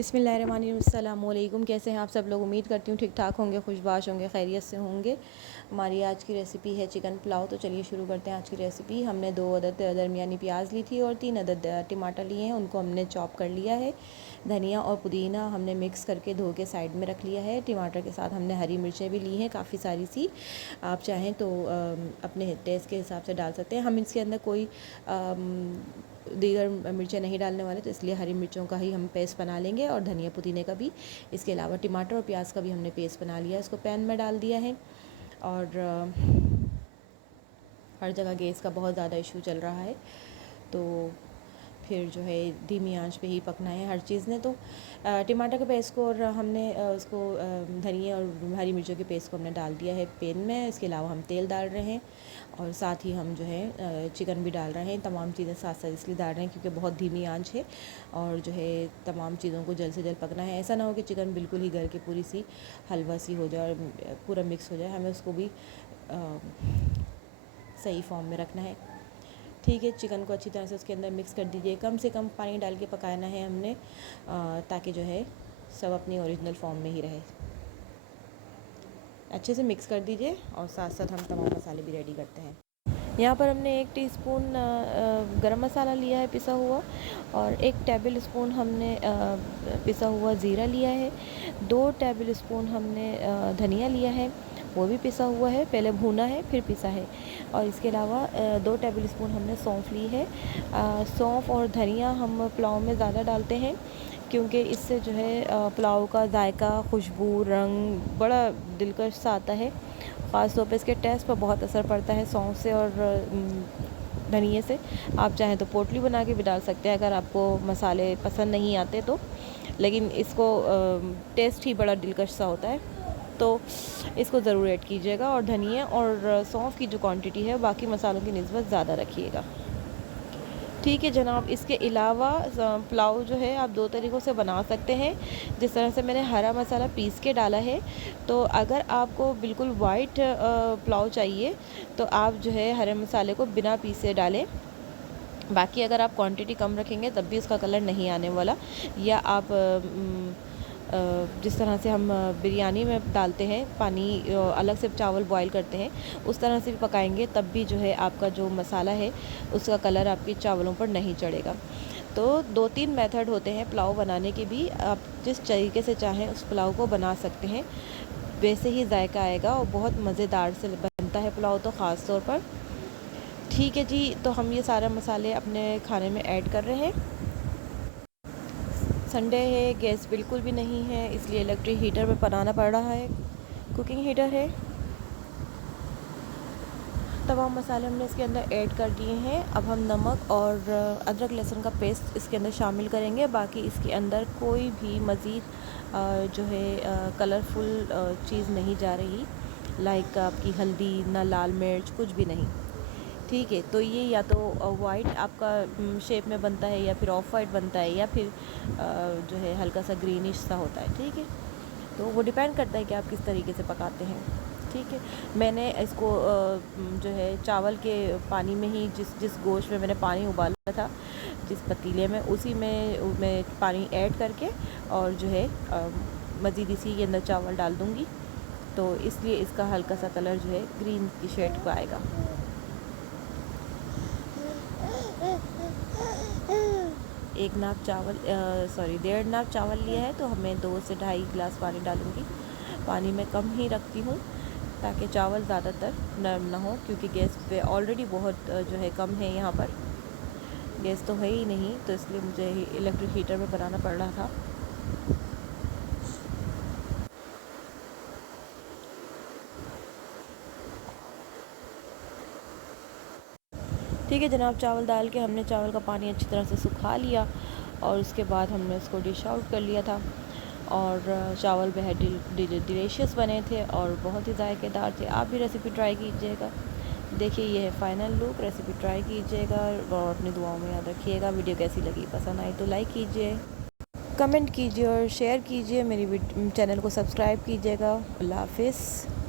बिस्मिल्लाहिर्रहमानिर्रहीम। कैसे हैं आप सब लोग? उम्मीद करती हूँ ठीक ठाक होंगे, खुशबाश होंगे, खैरियत से होंगे। हमारी आज की रेसिपी है चिकन पुलाव। तो चलिए शुरू करते हैं आज की रेसिपी। हमने 2 अदद दरमियानी प्याज ली थी और 3 अदद टमाटर लिए हैं, उनको हमने चॉप कर लिया है। धनिया और पुदीना हमने मिक्स करके धो के साइड में रख लिया है। टमाटर के साथ हमने हरी मिर्चें भी ली हैं, काफ़ी सारी सी। आप चाहें तो अपने टेस्ट के हिसाब से डाल सकते हैं। हम इसके अंदर कोई दीगर मिर्चें नहीं डालने वाले, तो इसलिए हरी मिर्चों का ही हम पेस्ट बना लेंगे और धनिया पुदीने का भी। इसके अलावा टमाटर और प्याज का भी हमने पेस्ट बना लिया, इसको पैन में डाल दिया है। और हर जगह गैस का बहुत ज़्यादा इशू चल रहा है, तो फिर जो है धीमी आंच पे ही पकना है हर चीज़ ने। तो टमाटर के पेस्ट को और हमने उसको धनिया और हरी मिर्चों के पेस्ट को हमने डाल दिया है पैन में। इसके अलावा हम तेल डाल रहे हैं और साथ ही हम जो है चिकन भी डाल रहे हैं। तमाम चीज़ें साथ साथ इसलिए डाल रहे हैं क्योंकि बहुत धीमी आंच है और जो है तमाम चीज़ों को जल्द से जल्द पकना है। ऐसा ना हो कि चिकन बिल्कुल ही गल के पूरी सी हलवा सी हो जाए और पूरा मिक्स हो जाए। हमें उसको भी सही फॉर्म में रखना है। ठीक है, चिकन को अच्छी तरह से उसके अंदर मिक्स कर दीजिए। कम से कम पानी डाल के पकाना है हमने, ताकि जो है सब अपनी ओरिजिनल फॉर्म में ही रहे। अच्छे से मिक्स कर दीजिए और साथ साथ हम तमाम मसाले भी रेडी करते हैं। यहाँ पर हमने 1 टीस्पून गरम मसाला लिया है पिसा हुआ, और 1 टेबल स्पून हमने पिसा हुआ ज़ीरा लिया है। 2 टेबल स्पून हमने धनिया लिया है, वो भी पिसा हुआ है, पहले भूना है फिर पिसा है। और इसके अलावा 2 टेबल स्पून हमने सौंफ ली है। सौंफ और धनिया हम पुलाव में ज़्यादा डालते हैं क्योंकि इससे जो है पुलाव का जायका, खुशबू, रंग बड़ा दिलकश सा आता है। ख़ास तौर पे इसके टेस्ट पर बहुत असर पड़ता है सौंफ से और धनिए से। आप चाहें तो पोटली बना के भी डाल सकते हैं अगर आपको मसाले पसंद नहीं आते तो, लेकिन इसको टेस्ट ही बड़ा दिलकश सा होता है, तो इसको ज़रूर ऐड कीजिएगा। और धनिया और सौंफ की जो क्वांटिटी है बाकी मसालों की निस्बत ज़्यादा रखिएगा। ठीक है जनाब। इसके अलावा पुलाव जो है आप 2 तरीक़ों से बना सकते हैं। जिस तरह से मैंने हरा मसाला पीस के डाला है, तो अगर आपको बिल्कुल वाइट पुलाव चाहिए तो आप जो है हरे मसाले को बिना पीसे डालें। बाकी अगर आप क्वांटिटी कम रखेंगे तब भी उसका कलर नहीं आने वाला। या आप जिस तरह से हम बिरयानी में डालते हैं पानी, अलग से चावल बॉईल करते हैं, उस तरह से भी पकाएंगे तब भी जो है आपका जो मसाला है उसका कलर आपके चावलों पर नहीं चढ़ेगा। तो 2-3 मेथड होते हैं पुलाव बनाने के भी। आप जिस तरीके से चाहें उस पुलाव को बना सकते हैं, वैसे ही जायका आएगा और बहुत मज़ेदार से बनता है पुलाव तो ख़ास तौर पर। ठीक है जी, तो हम ये सारे मसाले अपने खाने में ऐड कर रहे हैं। संडे है, गैस बिल्कुल भी नहीं है, इसलिए इलेक्ट्रिक हीटर पे बनाना पड़ रहा है। कुकिंग हीटर है। तमाम मसाले हमने इसके अंदर ऐड कर दिए हैं। अब हम नमक और अदरक लहसुन का पेस्ट इसके अंदर शामिल करेंगे। बाकी इसके अंदर कोई भी मज़ीद जो है कलरफुल चीज़ नहीं जा रही, लाइक आपकी हल्दी, ना लाल मिर्च, कुछ भी नहीं। ठीक है, तो ये या तो वाइट आपका शेप में बनता है या फिर ऑफ वाइट बनता है या फिर जो है हल्का सा ग्रीनिश सा होता है। ठीक है, तो वो डिपेंड करता है कि आप किस तरीके से पकाते हैं। ठीक है, मैंने इसको जो है चावल के पानी में ही जिस गोश्त में मैंने पानी उबाला था, जिस पतीले में, उसी में मैं पानी ऐड करके और जो है मज़ीद इसी के अंदर चावल डाल दूँगी, तो इसलिए इसका हल्का सा कलर जो है ग्रीन की शेड का आएगा। 1 नाप चावल, सॉरी 1.5 नाप चावल लिया है, तो हमें 2 से ढाई गिलास पानी डालूँगी। पानी मैं कम ही रखती हूँ ताकि चावल ज़्यादातर नरम ना हो, क्योंकि गैस पे ऑलरेडी बहुत जो है कम है, यहाँ पर गैस तो है ही नहीं, तो इसलिए मुझे इलेक्ट्रिक हीटर में बनाना पड़ रहा था। ठीक है जनाब, चावल डाल के हमने चावल का पानी अच्छी तरह से सुखा लिया और उसके बाद हमने इसको डिश आउट कर लिया था। और चावल बेहद डिलीशियस बने थे और बहुत ही जायकेदार थे। आप भी रेसिपी ट्राई कीजिएगा। देखिए ये है फाइनल लुक। रेसिपी ट्राई कीजिएगा और अपनी दुआओं में याद रखिएगा। वीडियो कैसी लगी, पसंद आई तो लाइक कीजिए, कमेंट कीजिए और शेयर कीजिए। मेरी चैनल को सब्सक्राइब कीजिएगा। अल्लाह हाफिज़।